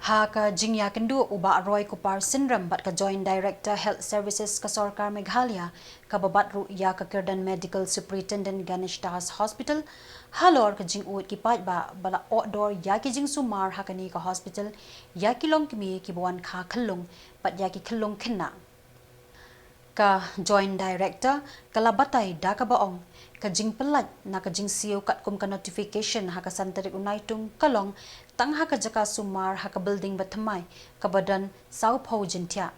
Ha ka jingya kendu uba Roy Kupar Syndrome bat ka Joint Director Health Services ka Sarkar Meghalaya ka babat ru ya ka Kirdan Medical Superintendent Ganesh Das Hospital halor ka jing ut ki pat ba bala outdoor ya ki jing sumar ha ka ni ka hospital ya ki long kimi ki buan kha khallung bat ya ki khallung khinna ka Joint Director kalabatay da ka baong ka jing pelat na ka jing siyo kat kum ka notification ha ka santarik unai tung kalong tang ha ka jaka sumar ha ka building bathamai ka badan sau phau jintia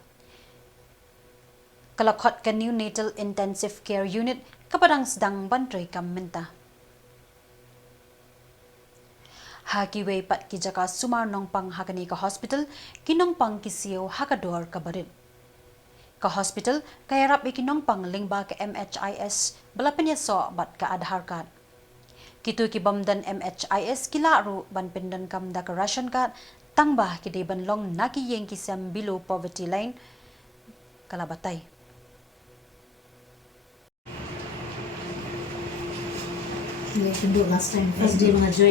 kalakot ka neonatal intensive care unit ka padang sedang bantrei kam menta ha ki wei pat ki jaka sumar nong pang ha ka ni ka hospital kinong pang ki siyo ha ka dor ka barit ka hospital kaya rap ikinong pang lingba ka MHIS balapanya so bat ka Aadhaar card kitu ki bamdan MHIS kilaru ban pindan kam da ka ration card tangba ki de ban long naki yeng ki sam below poverty line kalabatay We can do last time. First day mga joy.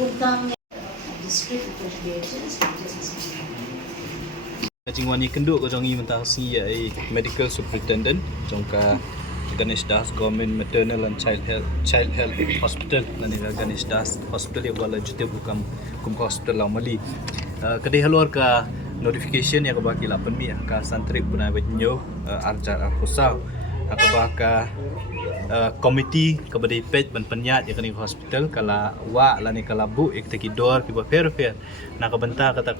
Bukam district appropriations. Jing wani kenduk ko jongi mentang si ai medical superintendent jongka Ganesh Das Government Maternal and Child Health Hospital nani Ganesh Das Hospital ya wala jute bukam kum hospital Mali kadai halor ka notification ya ka baki lapan mi ka santri punai banyo arjar arkusau ka baka komiti kepada pej ban penyat ya kani hospital kala wa lani kala bu ek teki dor ki ba fair na ka benta kata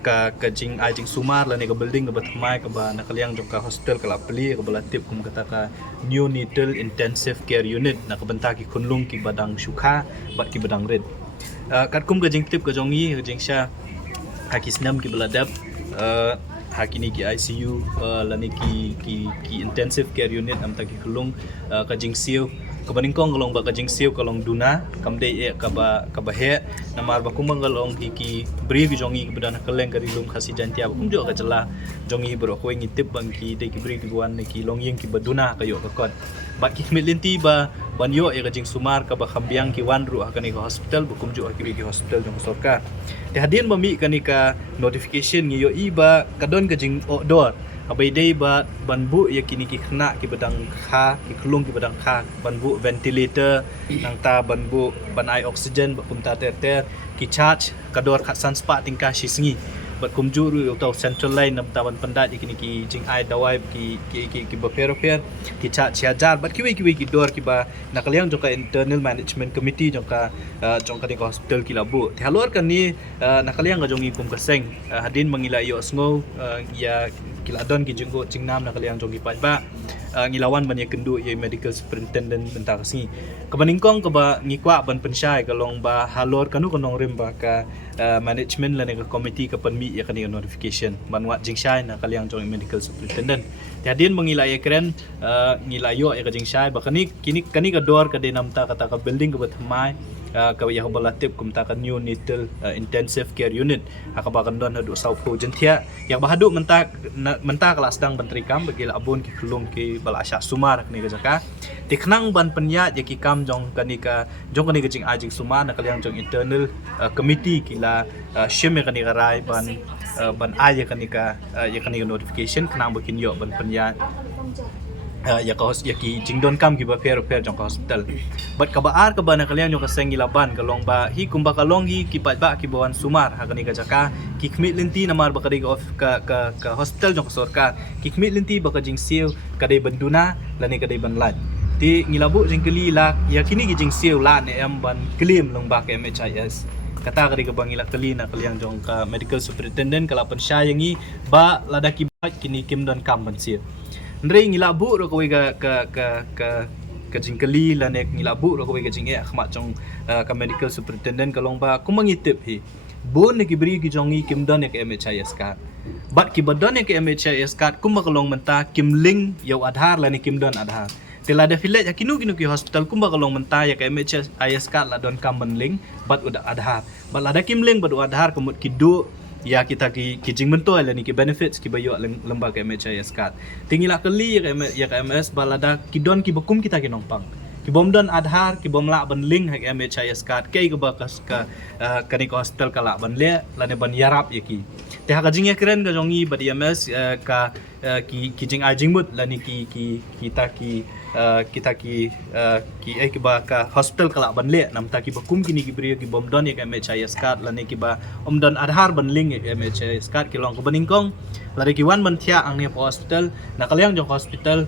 ka jing ajing sumar lani ka building ka batmai ka ba nakaliang jong ka hospital kala peli ka balatip kum kata ka neonatal intensive care unit na ka benta ki kunlung ki badang syukha bat ki badang red kat kum ka jing tip ka jongi ka jing sha hakisnam ki baladap hakini ki ICU lani ki intensive care unit am taki kulung ka jingsiu ka baningkong kalong ba ka jingsiu kalong duna kamde e ka ba he namar ba kumang kalong ki brief jongi ki badana kaleng ka rilum khasi jantia kum jo ka jala jongi bro ko ngi tip bang ki de ki brief buan ki long yeng ki baduna kayo ka kot ba ki milinti ba banyo e ka jing sumar ka ba khambiang ki wan ru akani ka hospital bukum jo ki hospital jong sorka te hadin mami kani ka notification ngi yo iba kadon ka jing outdoor abai dei ba banbu ya kini ki khna ki badang kha ki khulung ki badang kha banbu ventilator nang ta banbu ban ai oxygen ba kum ta ter ki charge kador khat san spa tingka shisngi bat kum juru utau central line nam taban pandat kini ki jing ai dawai ki ba fair ki charge hajar bat ki ki dor ki ba nakaliang joka internal management committee joka ni hospital ki labu ti halor kan ni nakaliang ga jongi kum kaseng hadin mangila yo sngo ya kiladon ki jenggo jingnam nakaliang jongi pat ba ngilawan ban ya kendu ya medical superintendent bentar si kebaningkong ke ba ngikwa ban pensyai kalong ba halor kanu kanong rimba ka management la ne committee ka panmi ya kani notification ban wat jingshai nakaliang jongi medical superintendent tiadin mengilai keren ngilayo ya ka jingshai ba kani kani ka dor ka denamta kata ka building ka batmai ka ya balatip kum ta ka neonatal intensive care unit akabakan don hadu saupo jentia yang bahadu menta kelas sedang menteri kam bagi abun ki khulung ki bala asya sumar ni ka jaka tiknang ban penyat ya ki kam jong kani ka jing ajing sumar na kaliang jong internal committee kila shim ya kani ka rai ban aya kani ka ya kani notification knang bakin yo ban penyat ya ki jingdon kam ki ba fair jong hospital bat ka baar ka ba na kalian yo ka sengilaban kalong ba hi kumba kalong hi ki pat ba ki bawan sumar ha kani ka jaka ki kmit linti namar ba kadi ka hospital jong sorka ki kmit linti ba ka jing siu kadai banduna lani kadai banlat ti ngilabu jing keli la ya kini ki jing siu la ne am ban claim long ba ka MHIS kata kadi ka bangila kali na kaliang jong ka medical superintendent kala pan syayangi ba lada ki ba kini kim don kam ban siu Ndre ngilabu ro kowe ka jingkeli lanek ngilabu ro kowe ka jinge khma chong ka medical superintendent kalong ba kumangitip hi bon ne kibri ki jongi kimdon ek MHIS card bat ki badon ek MHIS card kumakalong menta kimling yau Aadhaar lani kimdon Aadhaar tela da filet yakinu ki hospital kumakalong menta ya ka MHIS card la don kam link bat udah Aadhaar bat ada kimling bat Aadhaar kumut kidu ya kita ki jing bentul lah ni ki benefits ki bayo lembaga MHIS card tinggilah keli ya KMS balada ki don ki bekum kita ki nongpang ki bom don adhar ki bom la ban link hak MHIS card ke ba kas ka kani ko hospital kala ban le la ne ban yarap ya ki te hak jing ya keren ka jongi ba DMS ka ki jing ajing mut la ni kita ki ba ka hospital kala ban le nam ta ki bakum kini ki bri ki bom don ya MHIS card la ni ki ba don adhar ban link ya MHIS card ki long ko baning kong la ki wan ban thia ang ne hospital na kalyang jong hospital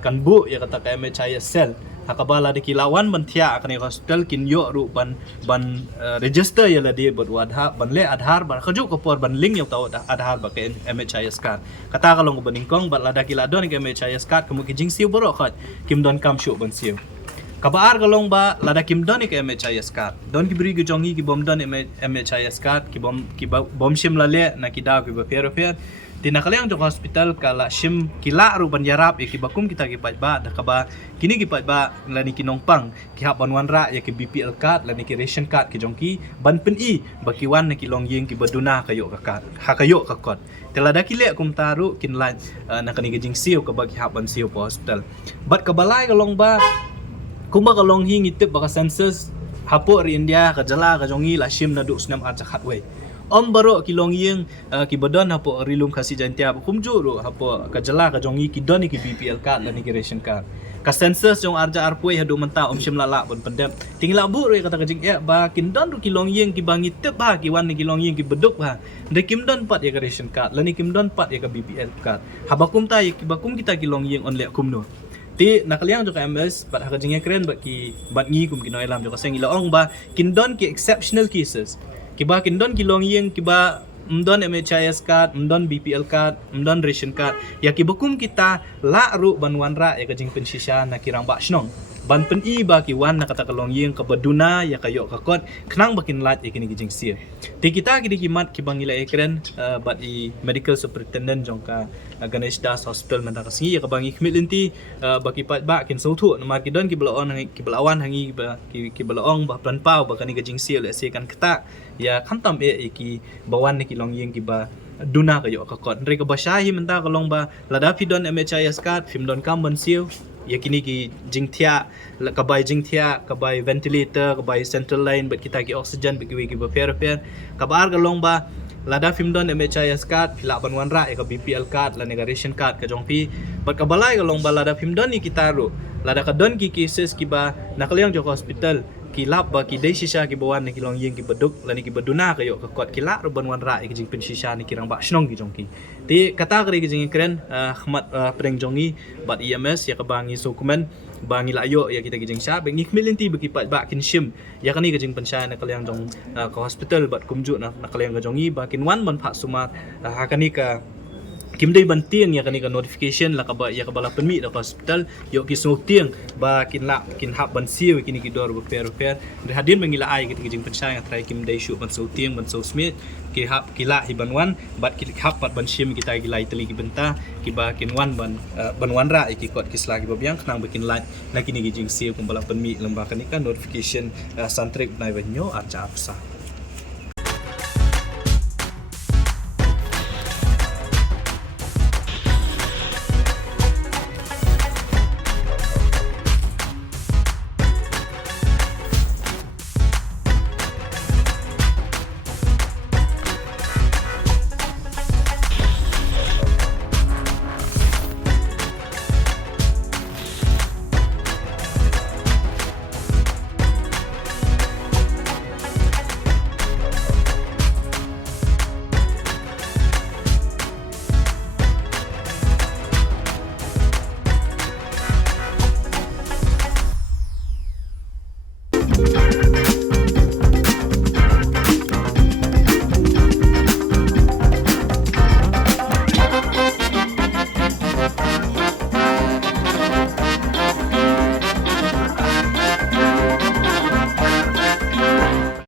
kan bu ya kata ka MHIS cell hakabala di kilawan ban thia akani hospital kin yo ru ban register ya la di bot wadha ban le adhar ban khaju ko por ban link ya taw adhar ba ke MHIS card kata kalong ko baning kong bat la da kila don ke MHIS card kamu ki jing siu boro khat kim don kam shu ban siu kabar galong ba lada kim don ke MHIS card don ki bri gi jongi ki bom don MHIS card ki bom shim la le na ki da ki ba fer tina kalyang jong hospital kala shim kila ru ban yarap ki bakum kita ki ba da kaba kini ki ba la ni ki nongpang ki hap ban wan ra ya ki BPL card la ni ki ration card ki jongki ban pen i ba ki wan na ki long yeng ki baduna kayo ka card ha kayo ka kot telada ki le kum taru kin la na kani ki jing siu ka ba ki hap ban siu po hospital bat ka balai galong ba kumba kalong hi ngitip baka census hapo ri India ka jala ka jongi la shim na du snam a chakhat we om baro ki long yeng ki badon hapo rilum khasi jantia kumju ro hapo ka jala ka jongi ki doni ki BPL card la ni ki ration card ka census jong arja arpoi hadu menta om shim lala bon pendem tingla bu ro kata ka jing ba kin don ro ki long yeng ki bangi tep ba ki wan ni ki long yeng ki beduk ba de kim don pat ya ka ration card la ni kim don pat ya ka BPL card habakum ta ki bakum kita ki long yeng on le kumno ti nakaliang jo ka MS bat ha jing kren bat ki bat ngi kum ki noilam jo ka seng ilaong ba kindon ki exceptional cases ki ba kindon ki long yeng ki ba mdon MHIS card mdon BPL card mdon ration card ya ki bakum kita la ru ban wan ra ya ka jing pensisha na kirang ba shnong ban pen i ba ki wan na kata kalong yeng ka baduna ya kayo ka kot knang bakin lat ikini ki jing sia ti kita ki mat ki bangila ekren bat i medical superintendent jong ka Ganesh Das Hospital menda ka singi ya ka bangi khmilinti baki pat ba kin sautu na ki don ki belawan hangi ba ki belaong ba plan pau ba kani ka jing sia le se kan kata ya khantam ki bawan ni ki long yeng ki ba duna kayo ka kot re ka bashahi menda kalong ba lada pi don MHIS card film don kam ban siu ya kini ki jingthia kabai jingthia kabai ventilator kabai central line bet kita ki oxygen bet ki ba fair kabar galong ba lada film don MHIS card la ban wan ra ka BPL card la ration card ka jongpi bat kabalai galong ba lada film don ni kita ro lada ka don ki cases ki ba nakaliang jo hospital kilap ba ki dei shisha ki bawan ni kilong yeng ki beduk la ni ki beduna kayo ka kot kila ro ban wan ra ki jing pen shisha ni kirang ba shnong ki jongki ti kata kri ki jing kren khmat preng jongi bat EMS ya ka bangi dokumen bangi layo ya kita ki jing sha bengi khmilinti baki pat ba kin shim ya kani ki jing pen sha na kalyang jong ka hospital bat kumju na kalyang ka jongi ba kin wan ban pha sumat hakani ka kimdei bantiang ya kani ka notification la ka ba ya ka bala permit da hospital yo ki so tiang ba kin hab ban siu kini ki dor per de hadin mengila ai ki jing pensai nga try kimdei shu ban so tiang ban so smith ki hab kila hiban wan bat ki hab pat ban shim kita ki lai teli ki benta ki ba kin wan ban wan ra ki kot ki slagi babiang knang bikin lai na kini ki jing siu kum bala permit lemba kani ka notification santrek nai banyo arca apsa